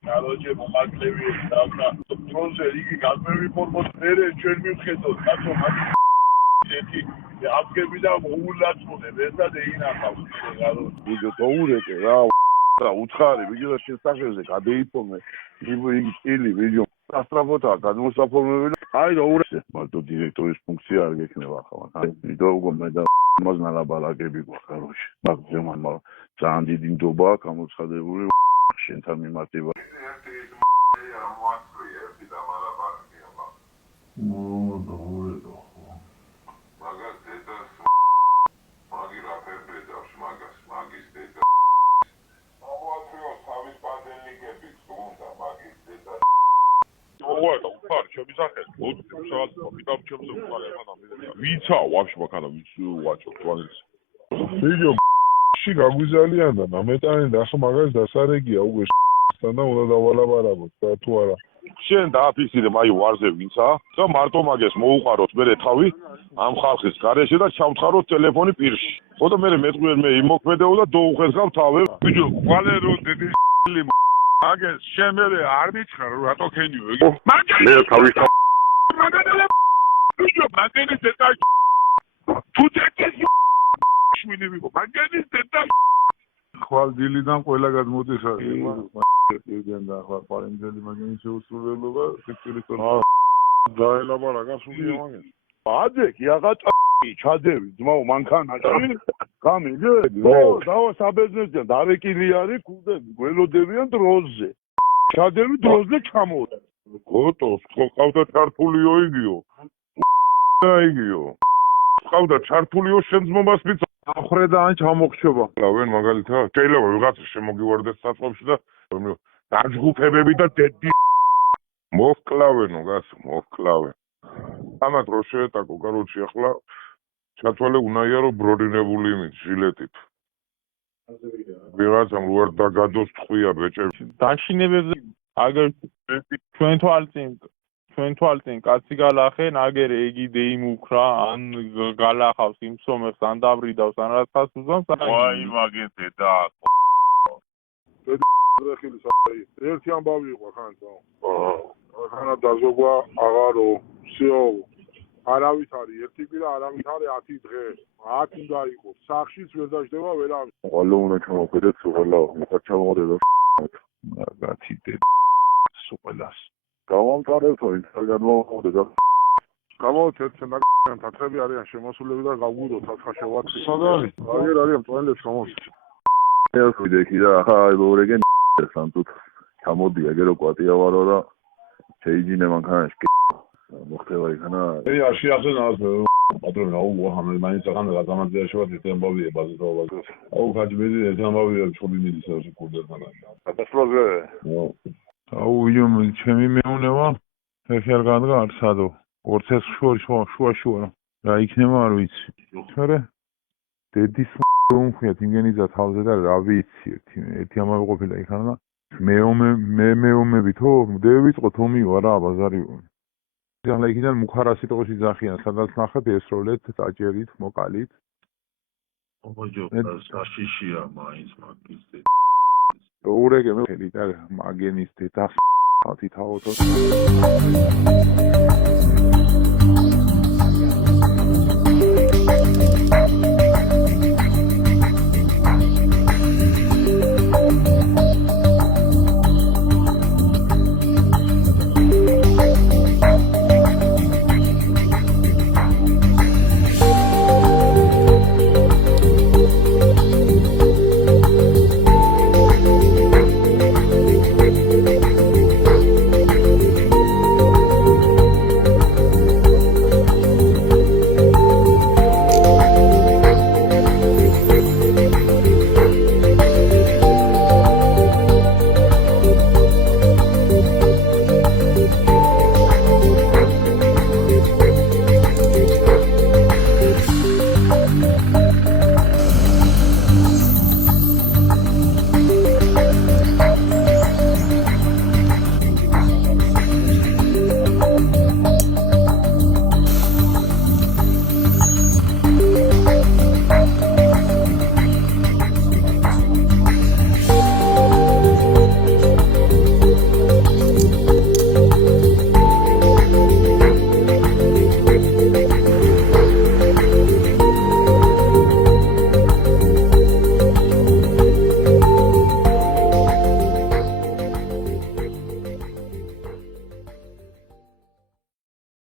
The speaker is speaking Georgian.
Короче, მომაკლები დავდა. პროზე იგი გამევიფორმოთ მერე ჩვენ მივხედოთ, კაცო, ერთი აფგები და მოულაცმოდე, ერთად ეინახავს კიდე, ვიდეო დაურეკე რა. რა უცხარი ვიდეო შესახებზე გადაიფორმე. იგი სტილი ვიდეო სასტრაფოთაა გადმოსაფორმებელი. აი რა ურეკე. მარტო დირექტორის ფუნქცია არ გექნება ახლა. ვიდეო უკვე მე და მოზნა ლაბალაკები გვა, короче. მაგ ზემო ძალიან დიდი ნდობა აქვს გამოცხადებული შენთან მიმართება. Vița, wași bacana, vițu, wași, toaleți. Video, și gaguzealian, dar n-am metat în așa magaz, dar s-a regia, ugo, standa una da vala barabă, tu ala. შენ დააფიქსირე მაი ვარზე ვინცა და მარტო მაგას მოუყაროთ მე თავი ამ ხალხის გარეშე და ჩავთხაროთ ტელეფონი პირში. ხო და მე მეწყვილ მე იმოქმედეო და დაუხერხავ თავი. ბიჭო, ვალერო დედი მაგას შენ მე არ მიჩხარ რატო ქენიო იგი. მე თავი ბიჭო, მაგენის დედა თუ წეკეს შვილი ვიყო. მაგენის დედა ხვალ დილიდან ყველა გადმოდის არის. Igen da var parantezli magazin შეუსრულებლობა ფიქრის თორა დაელაბარა გასული მაგას ბაძე კი აღაწ ჩადევი ძმაო მანქანა გამიგე დავა საბეზნესთან დავეკილი არის კუდები გველოდებიან დროზე ჩადევი დროზე ჩამოვა გოტოს ხო ყავდა ჩართულიო იგიო აიგიო ყავდა ჩართულიო შემძმობას მის ახრედა ან ჩამოხჩება ლავენ მაგალითად შეიძლება ვიღაცა შემოგივარდეს საწყობში და დაჯგუფებები და დედი მოკლავენო გას მოკლავენ ამა დრო შეეტაკო კაროჩი ახლა ჩათვალე უნაიარო ბროდინებული იმით ჟილეტით ვიღაცამ როარ დაგადოს ტყვია ბეჭები დაშინებებზე აგერ ჩვენ თვალწინ კაცი გალახენ აგერ ეგი დეიმუქრა ან გალახავს იმ სომეხს ან დავრიდავს ან რასაც უზამს ვაი მაგეთე და რეხილის ერთი ამბავი იყო ხანძო. ხანა დაზოგვა აღარო, всё. არავის არის ერთი კვირა, არავის არის 10 დღე. 10 უნდა იყოს. სახშიც ვერ დაждდება ვერავის. ყველა უნდა ჩამოყედეთ სულ მოხარ ჩამოყედეთ. მაგათი დე სულას. გავამყარებთ ის განმოვხდეთ და გამოვთეთ მაგან თათრები არიან შემოსულები და გავგუდოთ თხა შევაცი. სად არის? აგერ არიან პლანებს გამოსვით. ეს ვიდექი და ახლა ლორეგენ სანტუთ ჩამოდია გერო კვატია ვარო და შეიჯინე მანქანაში მოხდება იქანა ე აში ასე ნაზ პატრონი აუ ამე მაინც ახლა გაზამაძია შევა ეს ამბავია ბაზრობა აუ ხაჯბედი ეს ამბავია ჩობი მიდის ასე კურდერთან კატასტროფა აუ იომ ჩემი მეუნება ესე არ განდგა არ სადო ორცეს შუა რა იქნება არ ვიცი შორე დედის უმხიათ იმგენიძა თავზე და რა ვიცი ერთი ამავე ყოფილა იქანა მეომები თო დევიწყო თომიო არა ბაზარიო ახლა იქიდან მუხარა სიტყვაში ძახიან სადაც ნახეთ ესროლეთ დაჭერით მოკალით ობაჯო საშიშია მაინც მაგის ურეგე მე და მაგენის დედა ხალხი თავოთო